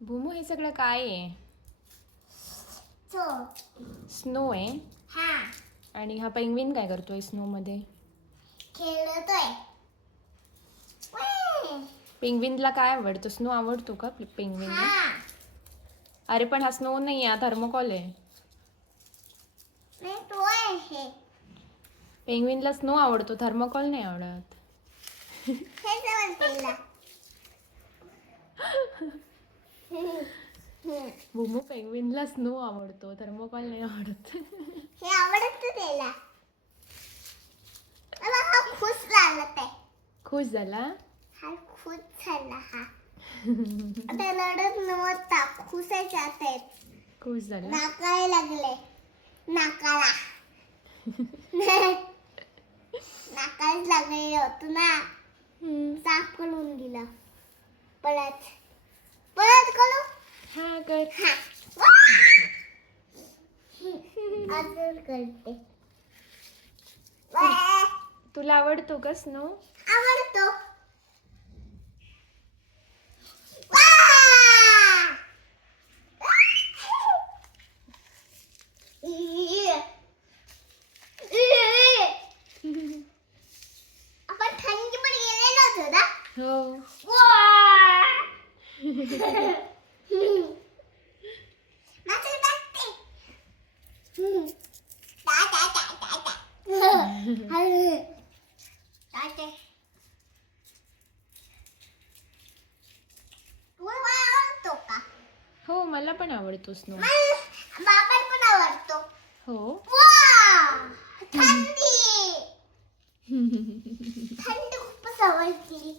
भूमू हे सगळं काय आहे? स्नो आहे. हा आणि हा पेंग्विन काय करतोय स्नो मध्ये? खेळतोय. पेंग्विनला काय आवडतं? स्नो आवडतो का पेंग्विनला? हा अरे पण हा स्नो नाही, हा थर्मोकॉल आहे. नाही तो आहे. पेंग्विनला स्नो आवडतो, थर्मोकॉल नाही आवडत. हे जवळ तिला. भूमू पेंग्विनला स्नो आवडतो, थर्मोकॉल नाही आवडत. हे आवडत त्याला. मला हा खुश झाला ते. खुश झाला? हा खुश झाला हा. आता रडत नव्हता, खुशाच्या ते. खुश झाला. नाकाला लागले. नाकाला. नाकाला लागले होतं ना. साफ करून दिला. परत करू. हा कर. अजून करते. तुला आवडतो का स्नो? आवडतो. आपण थंडी पण गेलेलो होतो ना. हो. नाचू लागते. तुला आवडतो का? हो मला पण आवडतो स्नो. बाबाला पण आवडतो. हो. थंडी थंडी खूपच आवडते.